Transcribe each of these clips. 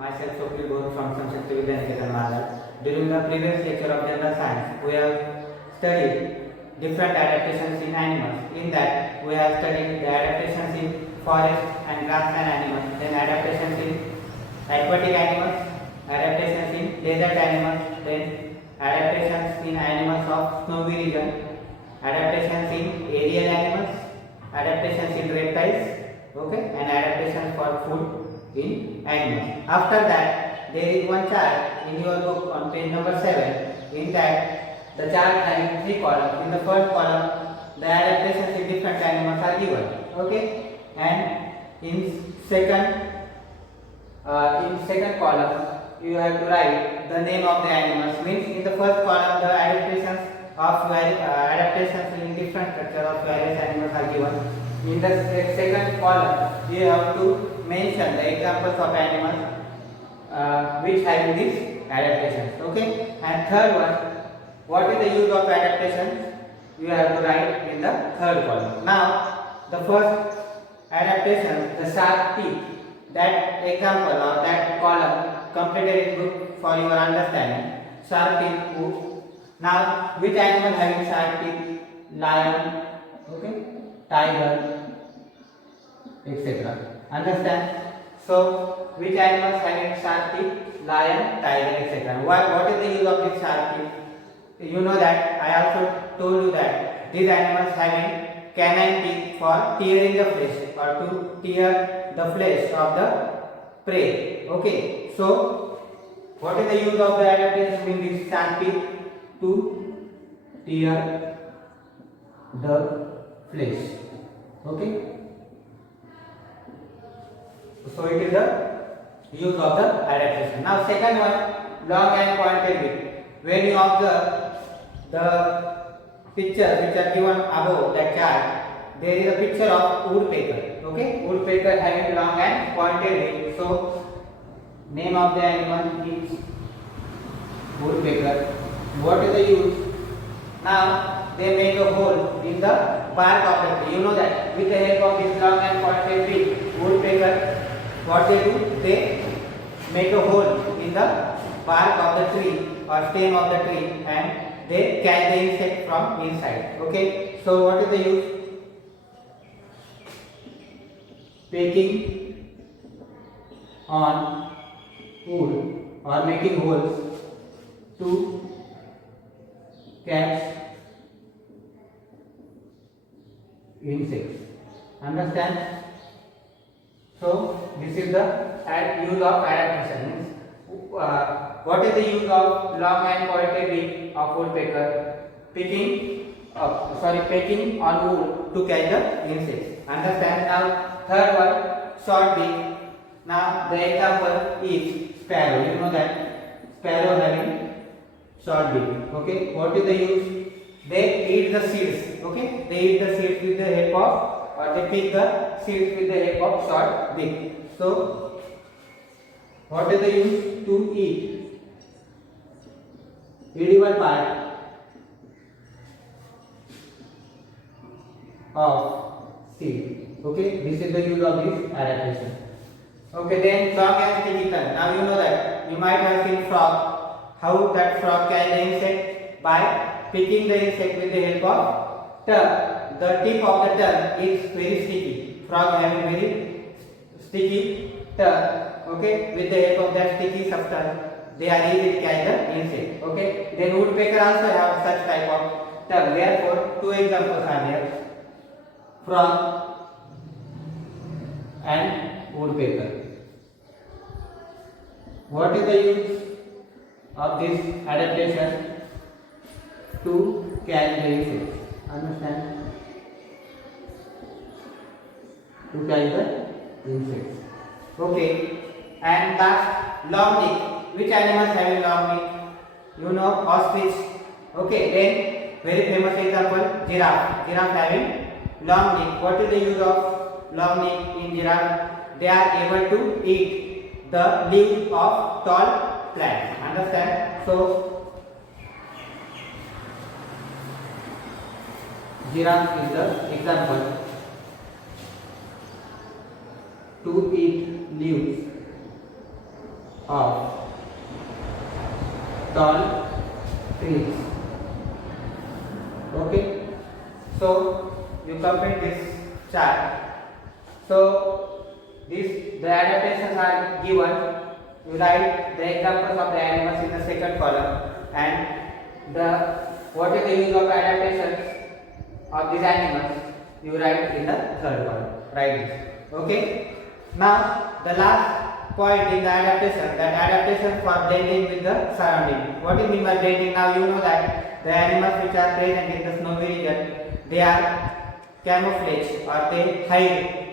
Myself Swapnil Bohra from Samshakti Vidya Niketan Maharaj. During the previous lecture of General Science, we have studied different adaptations in animals. In that, we have studied the adaptations in forest and grassland animals, then adaptations in aquatic animals, adaptations in desert animals, then adaptations in animals of snowy region, adaptations in aerial animals, adaptations in reptiles, okay, and adaptations for food in animals. After that, there is one chart in your book on page number 7. In that, the chart having 3 columns. In the first column, the adaptations in different animals are given, okay, and in second column, you have to write the name of the animals. Means in the first column, the adaptations in different structure of various animals are given. In the second column, you have to mention the examples of animals which have these adaptations. Okay. And third one, what is the use of adaptations? You have to write in the third column. Now, the first adaptation, the shark teeth. That example or that column completed in book for your understanding. Shark teeth book. Now, which animal having shark teeth? Lion, okay, tiger, etc. Understand? So, which animals having shark teeth? Lion, tiger, etc. What is the use of this shark teeth? You know that I also told you that these animals having canine teeth for tearing the flesh or to tear the flesh of the prey. Okay. So, what is the use of the adaptation in this shark teeth? To tear the flesh. Okay. So it is the use of the adaptation. Now second one, long and pointed beak. When you observe the picture which are given above that chart, there is a picture of woodpecker. Okay, woodpecker having long and pointed beak. So name of the animal is woodpecker. What is the use? Now they make a hole in the bark of the tree. You know that with the help of this long and pointed beak, woodpecker, what they do? They make a hole in the bark of the tree or stem of the tree and they catch the insect from inside. Okay. So what is the use? Pecking on wood or making holes to catch insects. Understand? So this is the use of adaptation. What is the use of long and pointed beak of woodpecker? Pecking on wood to catch the insects. Understand? Now third one, short beak. Now the example is sparrow. You know that sparrow having short beak. Okay. What is the use? They eat the seeds. Okay. They eat the seeds with the help of, or they pick the seeds with the help of short beak. So, what is the use? To eat edible part of seed. Okay. This is the use of this adaptation. Okay. Then frog and sticky tongue. Now you know that you might have seen frog. How that frog catch the insect? By picking the insect with the help of tongue. The tip of the tongue is very sticky. Frog having very sticky tongue. Okay, with the help of that sticky substance, they are easy to catch the insect. Okay, then woodpecker also have such type of tongue. Therefore, two examples are there: frog and woodpecker. What is the use of this adaptation? To catch the insect. Understand? To catch the insects. Okay. And last, long neck. Which animals having long neck? You know, ostrich. Okay. Then very famous example, giraffe. Giraffe having long neck. What is the use of long neck in giraffe? They are able to eat the leaves of tall plants. Understand? So giraffe is the example to eat leaves of tall trees. Okay, so you complete this chart. So the adaptations are given. You write the examples of the animals in the second column, and what is the use of adaptations of these animals you write in the third column. Write this. Okay. Now the last point in the adaptation, that adaptation for blending with the surrounding. What is mean by blending? Now you know that the animals which are present in the snowy region, they are camouflage, or they hide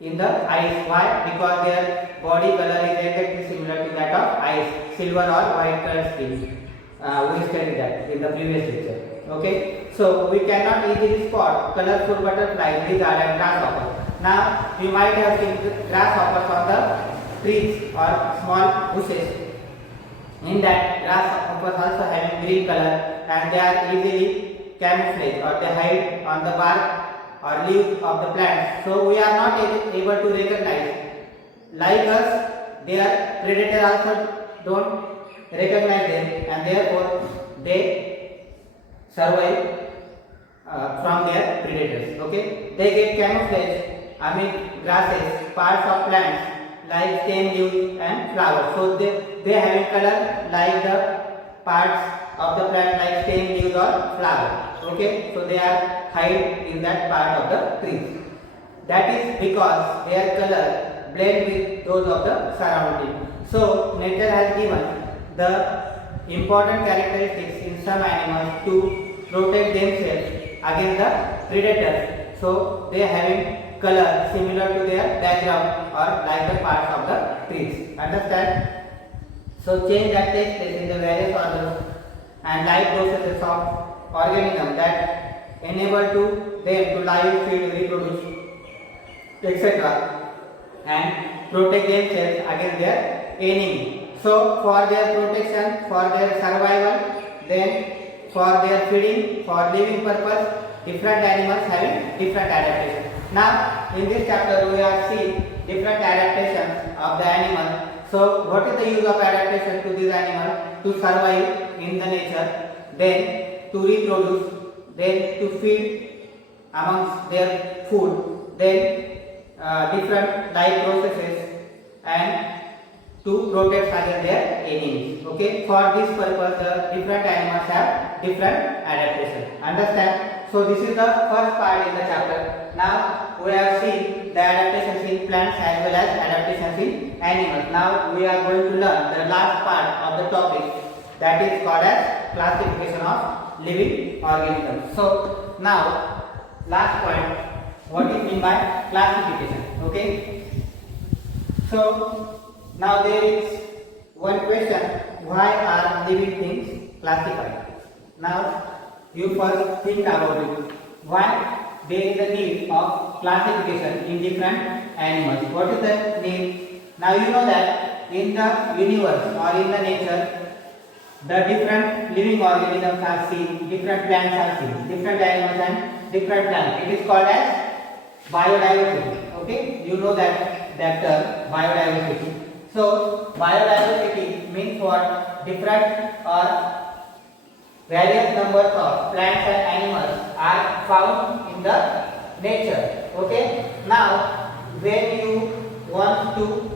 in the ice. Why? Because their body color is exactly similar to that of ice, silver or white color skin. We studied that in the previous lecture. Okay, so we cannot easily spot colorful butterflies, lizards and grasshoppers. Now you might have seen grasshoppers on the trees or small bushes. In that, grasshoppers also having green color, and they are easily camouflage, or they hide on the bark or leaves of the plants. So we are not able to recognize. Like us, their predator also don't recognize them, and therefore they survive from their predators. Okay, they get camouflage amid grasses, parts of plants like stem, leaves and flowers. So they have a color like the parts of the plant like stem, leaves or flower. Okay, so they are hide in that part of the trees. That is because their color blend with those of the surrounding. So nature has given the important characteristics in some animals to protect themselves against the predators. So they are having color similar to their background or like the parts of the trees. Understand? So change that takes place in the various organs and life processes of organism that enable to them to live, feed, reproduce, etc. and protect themselves against their enemy. So for their protection, for their survival, then for their feeding, for living purpose, different animals having different adaptations. Now in this chapter we have seen different adaptations of the animal. So what is the use of adaptation to these animals? To survive in the nature, then to reproduce, then to feed amongst their food, then different life processes, and to protect against their enemies. Okay, for this purpose the different animals have different adaptations. Understand? So this is the first part in the chapter. Now we have seen the adaptations in plants as well as adaptations in animals. Now we are going to learn the last part of the topic, that is called as classification of living organisms. So now last point, what is mean by classification? Okay, so now there is one question, why are living things classified? Now you first think about it. Why there is a need of classification in different animals? What is the need? Now you know that in the universe or in the nature, the different living organisms are seen, different plants are seen, different animals and different plants. It is called as biodiversity. Okay, you know that term, biodiversity. So biodiversity means what? Different or various numbers of plants and animals are found in the nature. Okay, now when you want to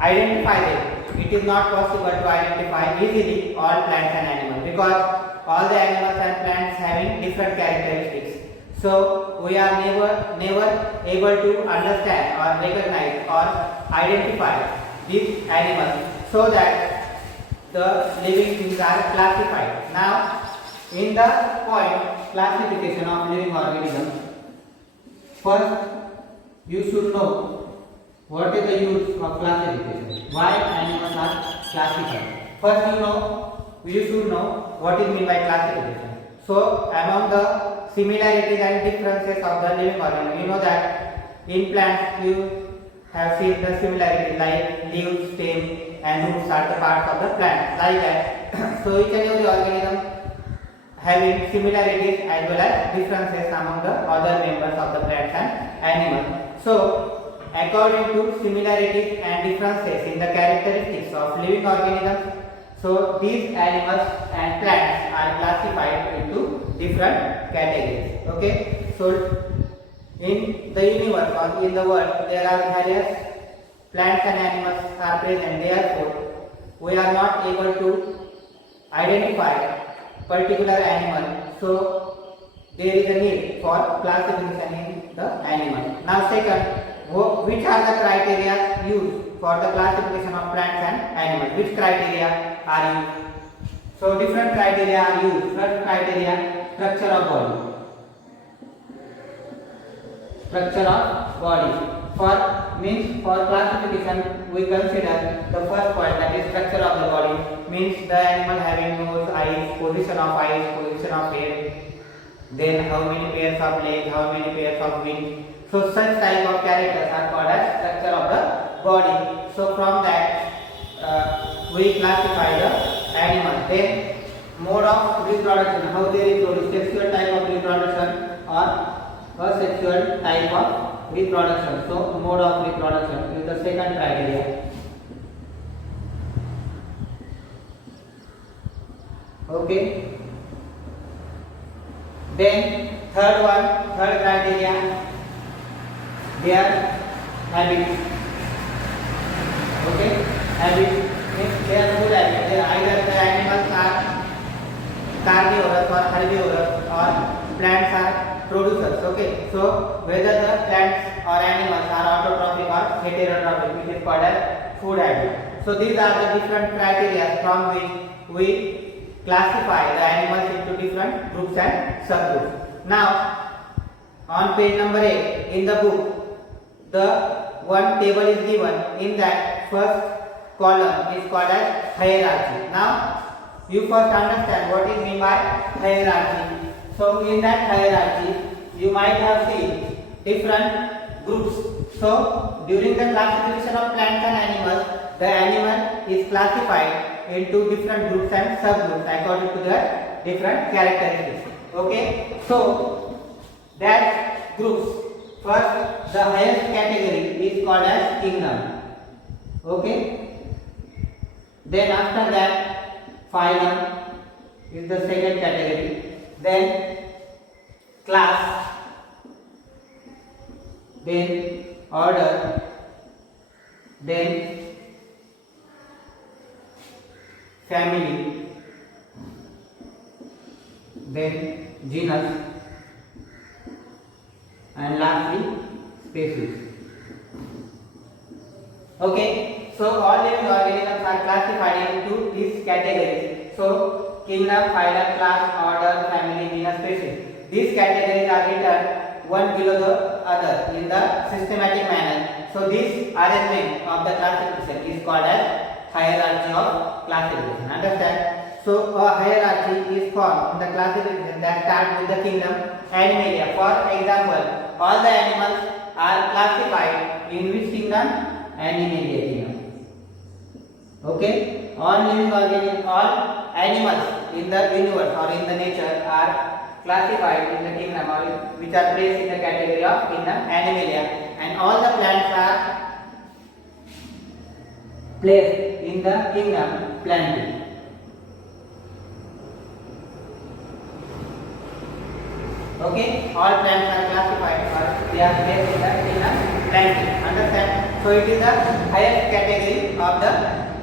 identify them, it is not possible to identify easily all plants and animals, because all the animals and plants having different characteristics. So we are never able to understand or recognize or identify these animals, so that the living things are classified. Now in the point classification of living organisms, first you should know what is the use of classification, why animals are classified. First you should know what is meant by classification. So among the similarities and differences of the living organism, you know that in plants you have seen the similarities like leaves, stem and roots are the parts of the plant, like that. So each and every organism having similarities as well as differences among the other members of the plants and animals. So according to similarities and differences in the characteristics of living organisms. So these animals and plants are classified into different categories. Okay. So in the universe or in the world there are various plants and animals are present. Therefore, we are not able to identify particular animal. So there is a need for classification in the animal. Now second, which are the criteria used for the classification of plants and animals? Which criteria are used? So different criteria are used. First criteria, structure of body. Structure of body. For classification we consider the first point, that is structure of the body. Means the animal having nose, eyes, position of head, then how many pairs of legs, how many pairs of wings. So such type of characters are called as structure of the body. So from that we classify the animal. Then mode of reproduction, how they reproduce, sexual type of reproduction or asexual type of reproduction. So mode of reproduction is the second criteria. Okay. Then third criteria, their habits. Okay, habits means their food habits. Either the animals are carnivorous or herbivorous, or plants are producers. Okay, so whether the plants or animals are autotrophic or heterotrophic, which is called as food habit. So these are the different criteria from which we classify the animals into different groups and subgroups. Now, on page number 8 in the book, the one table is given. In that first column is called as hierarchy. Now, you first understand what is meant by hierarchy. So, in that hierarchy, you might have seen different groups. So, during the classification of plants and animals, the animal is classified into different groups and subgroups according to their different characteristics. Okay, so that groups, first the highest category is called as kingdom. Okay, then after that phylum is the second category, then class, then order, then family, then genus, and lastly species. Okay, so all living organisms are classified into these categories. So kingdom, phylum, class, order, family, genus, species. These categories are written one below the other in the systematic manner. So this arrangement of the classification is called as hierarchy of classification. Understand? So a hierarchy is formed in the classification that starts with the kingdom Animalia. For example, all the animals are classified in which kingdom? Animalia kingdom. Okay? All living organisms, all animals in the universe or in the nature are classified in the kingdom, or which are placed in the category of kingdom Animalia, and all the plants are placed in the kingdom Plantae. Okay, all plants are classified or they are placed in the kingdom Plantae. Understand? So it is the highest category of the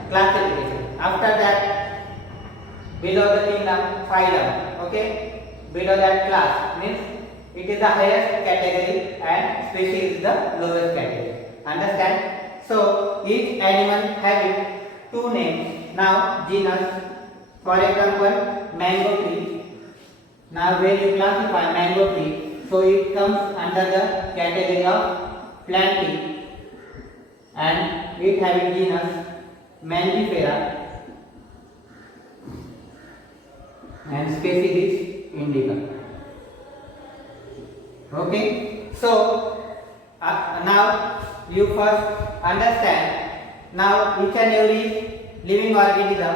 classification. After that, below the kingdom Phylum. Okay, below that class means it is the highest category and species is the lowest category. Understand? So each animal having two names. Now genus, for example, mango tree. Now when you classify mango tree, so it comes under the category of Plantae, and it having genus Mangifera and species is Indica. Okay, so now you first understand. Now each and every living organism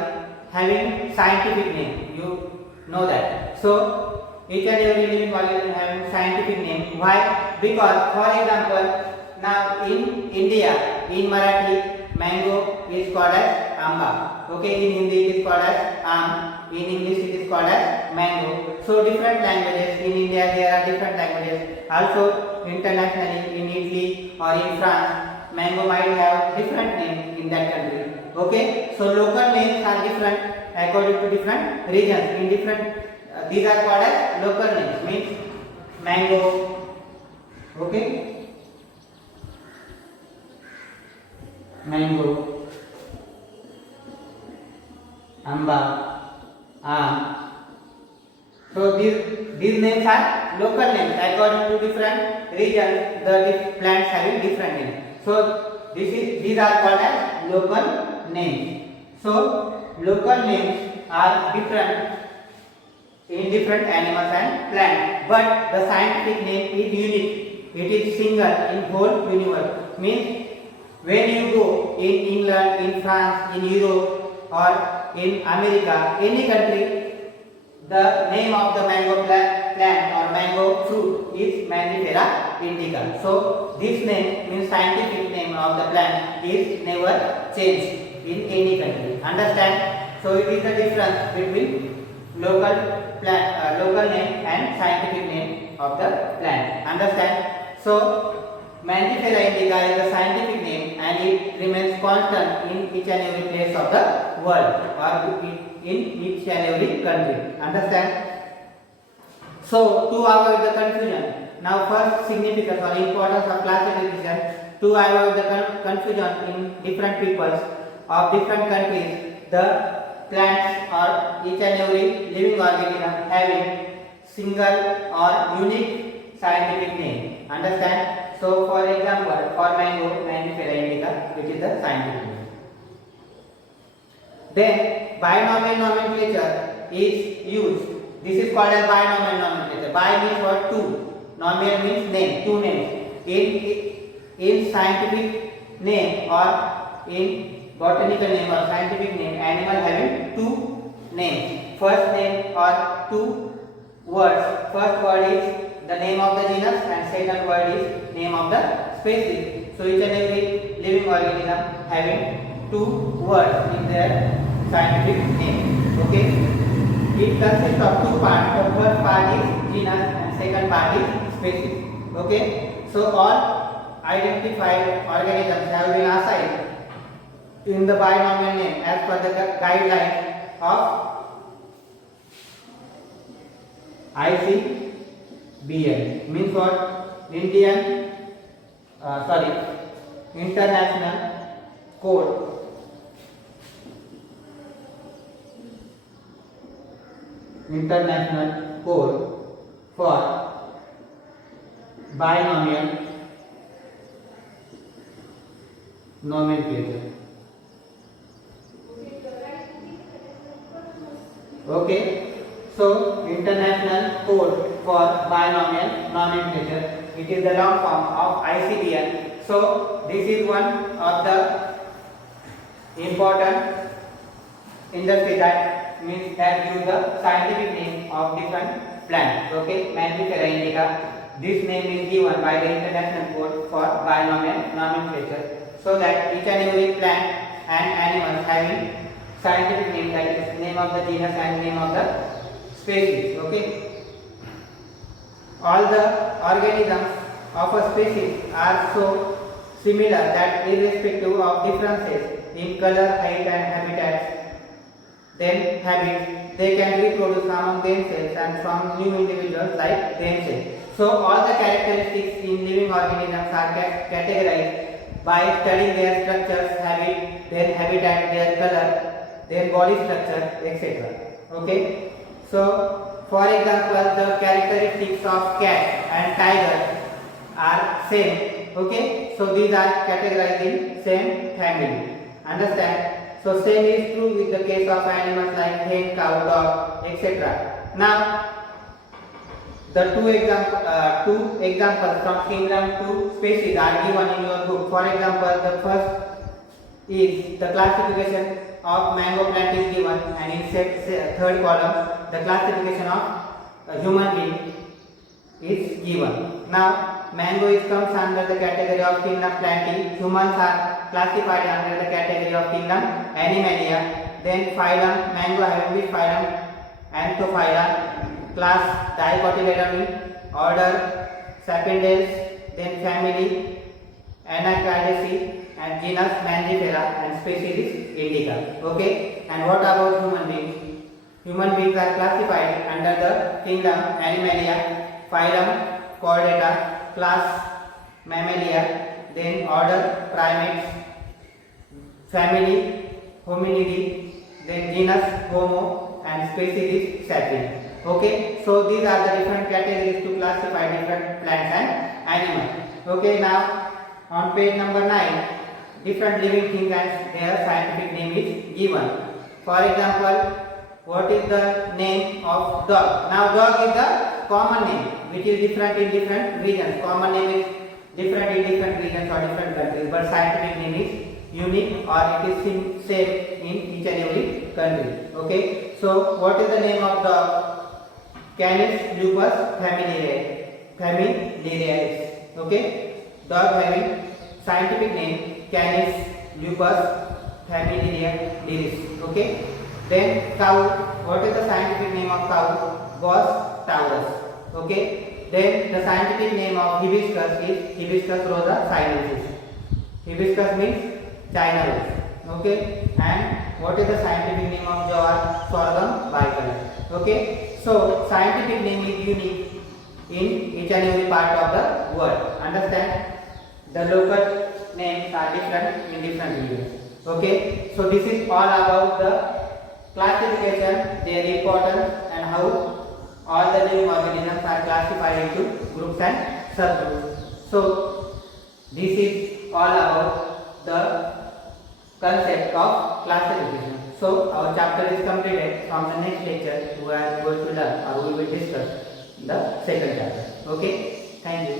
having scientific name. You know that. So each and every living organism having scientific name. Why? Because for example, now in India, in Marathi, mango is called as amba. Okay, in Hindi it is called as am. In English it is called as mango. So different languages in India, there are different languages. Also internationally in Italy or in France, mango might have different name in that country. Okay, so local names are different according to different regions. In different these are called as local names. Means mango. Okay, mango, amba, am. So these names are local names according to different regions. The plants having different names. So these are called as local names. So local names are different in different animals and plants, but the scientific name is unique. It is single in whole universe. Means when you go in England, in France, in Europe or in America, any country, the name of the mango plant or mango fruit is Mangifera indica. So this name means scientific name of the plant is never changed in any country. Understand? So it is the difference between local name and scientific name of the plant. Understand? So Mangifera indica is the scientific name and it remains constant in each and every place of the world or in each and every country. Understand? So to avoid the confusion, now first significance or importance of classification, to avoid the confusion in different peoples of different countries, the plants or each and every living organism having single or unique scientific name. Understand? So for example, for mango, Mangifera indica, which is the scientific name. Then binomial nomenclature is used. This is called as binomial nomenclature. Bi means what? Two. Nomial means name, two names. In scientific name or in botanical name or scientific name, animal having two names. First name or two words. First word is the name of the genus and second word is name of the species. So each and every living organism having two words in their scientific name. Okay. It consists of two parts. The first part is genus and second part is species. Okay. So all identified organisms have been assigned in the binomial name as per the guidelines of ICBN. Means what? International Code for Binomial Nomenclature. Okay, so International Code for Binomial Nomenclature, it is the long form of ICBN. So this is one of the important industry that means that gives the scientific name of different plants. Okay, Mangifera indica. This name is given by the International Code for Binomial Nomenclature, so that each and every plant and animal having scientific name, that is name of the genus and name of the species. Okay, all the organisms of a species are so similar that irrespective of differences in color, height and habitats, then habits, they can reproduce among themselves and from new individuals like themselves. So all the characteristics in living organisms are categorized by studying their structures, habit, their habitat, their color, their body structure, etc. Okay. So for example, the characteristics of cat and tiger are same. Okay. So these are categorized in same family. Understand? So same is true with the case of animals like hen, cow, dog, etc. Now the two examples from kingdom to species are given in your book. For example, the first is the classification of mango plant is given, and in third column the classification of human being is given. Now mango is comes under the category of kingdom Plantae. Humans are classified under the category of kingdom Animalia. Then phylum, mango having which phylum? Anthophylla. Class Dicotyledone. Order Sapindales. Then family Anacardiaceae and genus Mangifera and species Indica. Okay. And what about human beings? Human beings are classified under the kingdom Animalia, phylum Chordata, class Mammalia, then order Primates, family Hominidae, then genus Homo and species Sapien. Okay, so these are the different categories to classify different plants and animals. Okay, now on page number 9, different living things and their scientific name is given. For example, what is the name of dog? Now dog is the common name which is different in different regions. Common name is different in different regions or different countries, but scientific name is unique or it is same in each and every country. Okay, so what is the name of dog? Canis lupus familiaris. Okay, dog having scientific name Canis lupus familiaris. Okay. Then cow, what is the scientific name of cow? Bos taurus. Okay. Then the scientific name of hibiscus is Hibiscus rosa sinensis. Hibiscus means China rose. Okay. And what is the scientific name of jowar? Sorghum bicolor. Okay. So scientific name is unique in each and every part of the world. Understand? The local names are different in different regions. Okay. So this is all about the classification, their importance and how all the living organisms are classified into groups and subgroups. So this is all about the concept of classification. So our chapter is completed. From the next lecture we are going to learn or we will discuss the second chapter. Okay, thank you.